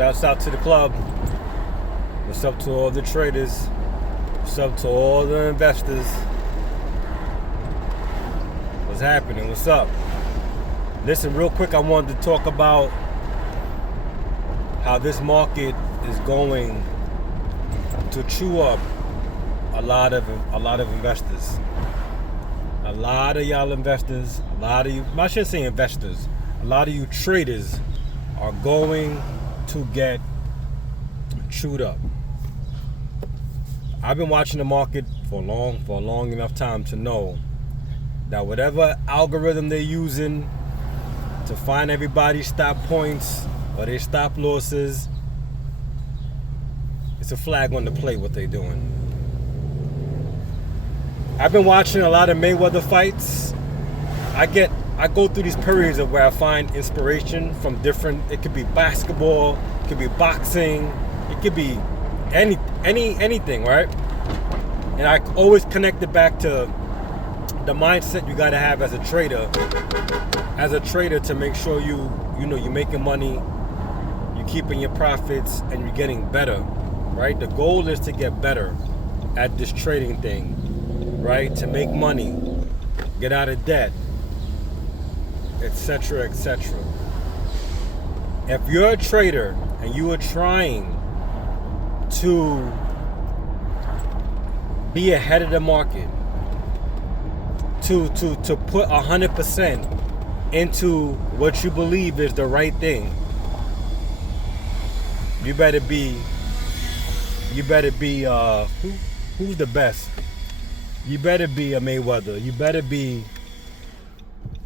Shouts out to the club. What's up to all the traders? What's up to all the investors? What's happening? What's up? Listen, real quick, I wanted to talk about how this market is going to chew up a lot of investors. A lot of y'all investors, a lot of you, I shouldn't say investors, a lot of you traders are going to get chewed up. I've been watching the market for a long enough time to know that whatever algorithm they're using to find everybody's stop points or their stop losses, it's a flag on the play what they're doing. I've been watching a lot of Mayweather fights. I go through these periods of where I find inspiration from different, it could be basketball, it could be boxing, it could be anything, right? And I always connect it back to the mindset you gotta have as a trader. As a trader, to make sure you're making money, you're keeping your profits, and you're getting better, right? The goal is to get better at this trading thing, right? To make money, get out of debt, etc., etc. If you're a trader and you are trying to be ahead of the market, to put 100% into what you believe is the right thing, you better be who's the best? You better be a Mayweather. You better be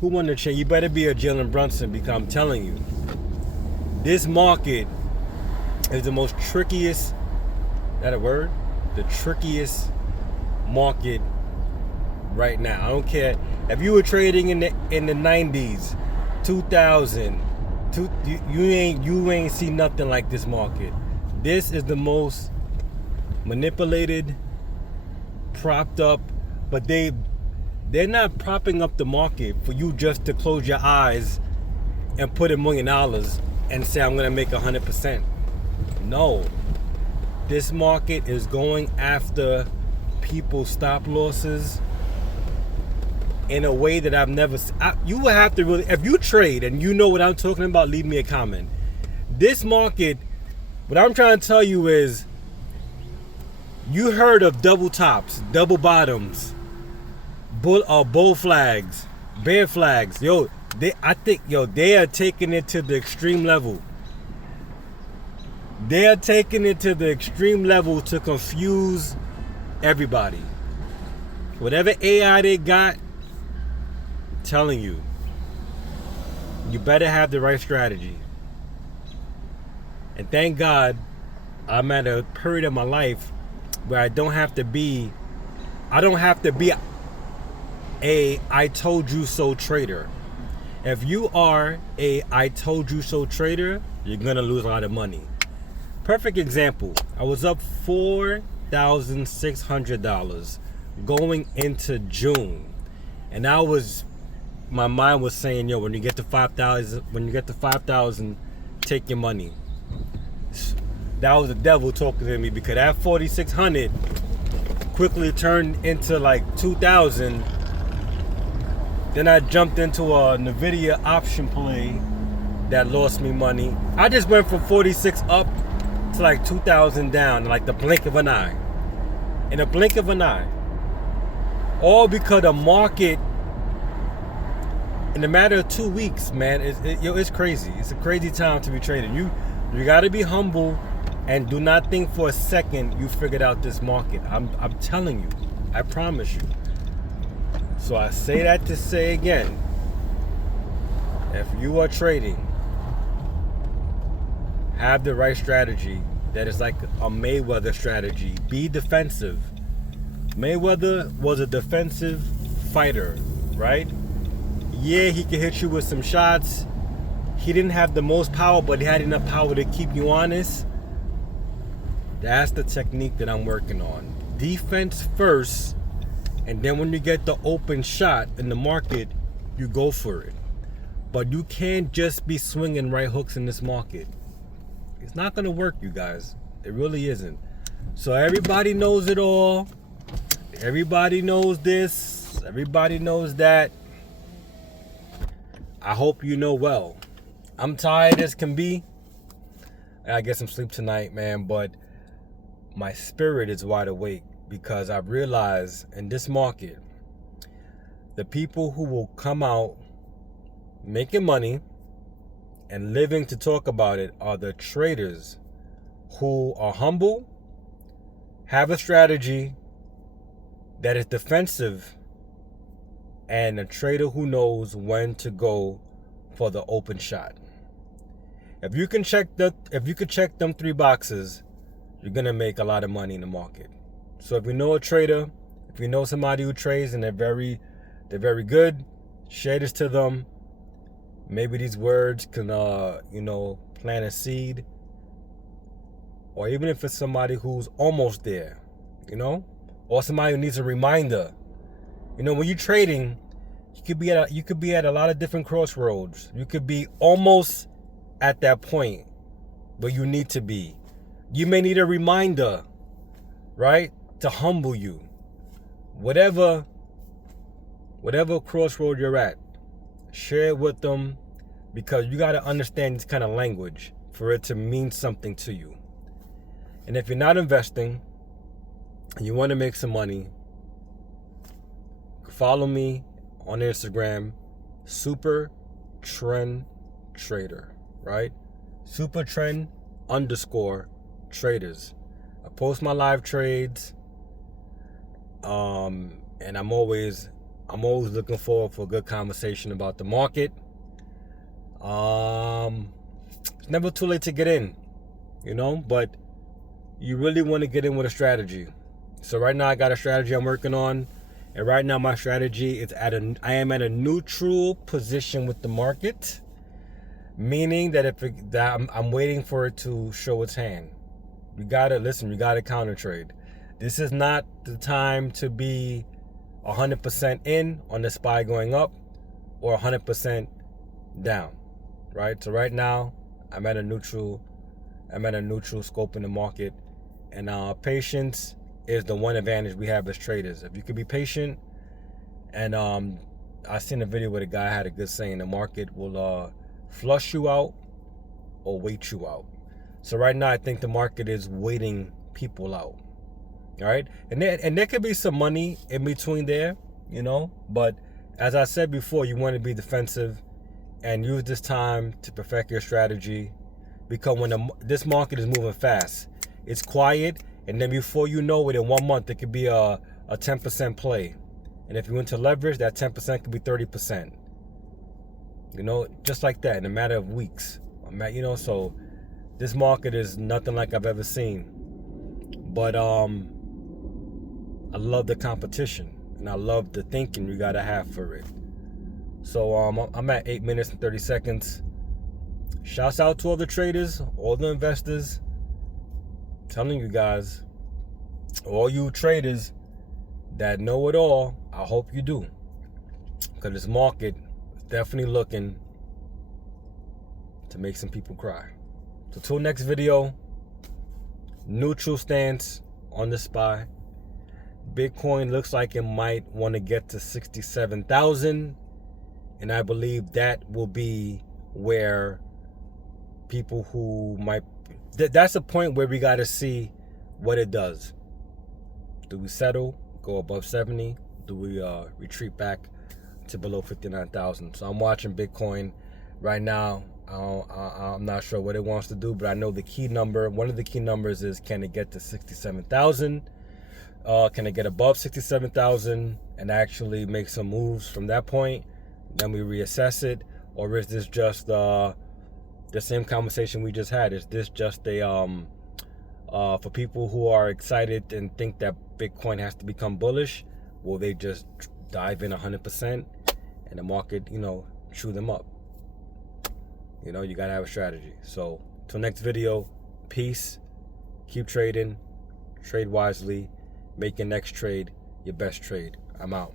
who won the chain. You better be a Jalen Brunson, because I'm telling you, this market is the most trickiest. Is that a word? The trickiest market right now. I don't care if you were trading in the 90s, 2000. You ain't see nothing like this market. This is the most manipulated, propped up, but they're not propping up the market for you just to close your eyes and put $1 million and say I'm gonna make 100%. No, this market is going after people's stop losses in a way that I've never. You will have to really, if you trade and you know what I'm talking about, leave me a comment. This market, what I'm trying to tell you is, you heard of double tops, double bottoms, bull flags, bear flags. They are taking it to the extreme level. They are taking it to the extreme level to confuse everybody. Whatever AI they got, I'm telling you, you better have the right strategy. And thank God I'm at a period of my life where I don't have to be a I told you so trader. If you are a I told you so trader, you're gonna lose a lot of money. Perfect example. I was up $4,600 going into June, and my mind was saying, when you get to 5,000, take your money. That was the devil talking to me, because that 4,600 quickly turned into like 2,000. Then I jumped into a NVIDIA option play that lost me money. I just went from 46 up to like 2,000 down in like the blink of an eye. In a blink of an eye. All because the market, in a matter of 2 weeks, man, it's crazy. It's a crazy time to be trading. You gotta be humble and do not think for a second you figured out this market. I'm telling you, I promise you. So I say that to say again, if you are trading, have the right strategy that is like a Mayweather strategy. Be defensive. Mayweather was a defensive fighter, right? Yeah, he could hit you with some shots. He didn't have the most power, but he had enough power to keep you honest. That's the technique that I'm working on. Defense first, and then when you get the open shot in the market, you go for it. But you can't just be swinging right hooks in this market. It's not going to work, you guys. It really isn't. So everybody knows it all. Everybody knows this. Everybody knows that. I hope you know well. I'm tired as can be. I get some sleep tonight, man, but my spirit is wide awake because I've realized in this market, the people who will come out making money and living to talk about it are the traders who are humble, have a strategy that is defensive, and a trader who knows when to go for the open shot. If you can check them 3 boxes, you're gonna make a lot of money in the market. So if you know a trader, if you know somebody who trades and they're very good, share this to them. Maybe these words can plant a seed. Or even if it's somebody who's almost there, or somebody who needs a reminder. When you're trading, you could be at a lot of different crossroads. You could be almost at that point where you need to be. You may need a reminder, right? To humble you. Whatever crossroad you're at, share it with them, because you got to understand this kind of language for it to mean something to you. And if you're not investing and you want to make some money, follow me on Instagram, Super Trend Trader, right? Super Trend _traders. I post my live trades, and I'm always looking forward for a good conversation about the market. It's never too late to get in, but you really want to get in with a strategy. So right now I got a strategy I'm working on, and right now my strategy is I am at a neutral position with the market, meaning that I'm waiting for it to show its hand. You gotta counter trade. This is not the time to be 100% in on the SPY going up or 100% down, right? So right now I'm at a neutral scope in the market, and patience is the one advantage we have as traders. If you could be patient, and I seen a video where the guy had a good saying: the market will flush you out or wait you out. So right now I think the market is waiting people out. All right, and there could be some money in between there, but as I said before, you want to be defensive and use this time to perfect your strategy, because when this market is moving fast, it's quiet, and then before you know it, in 1 month it could be a 10% play, and if you went to leverage, that 10% could be 30%, just like that in a matter of weeks. So this market is nothing like I've ever seen, but I love the competition, and I love the thinking you gotta have for it. So I'm at 8 minutes and 30 seconds. Shouts out to all the traders, all the investors. I'm telling you guys, all you traders that know it all, I hope you do, because this market is definitely looking to make some people cry. So till next video, neutral stance on the SPY. Bitcoin looks like it might want to get to 67,000, and I believe that will be where people who might, that's a point where we got to see what it does. Do we settle, go above 70? Do we retreat back to below 59,000? So I'm watching Bitcoin right now. I'm not sure what it wants to do, but I know the key number, one of the key numbers is, can it get to 67,000? Can it get above 67,000 and actually make some moves from that point? Then we reassess it. Or is this just the same conversation we just had? Is this just a for people who are excited and think that Bitcoin has to become bullish? Will they just dive in 100% and the market, chew them up? You gotta have a strategy. So till next video, peace. Keep trading, trade wisely, make your next trade your best trade. I'm out.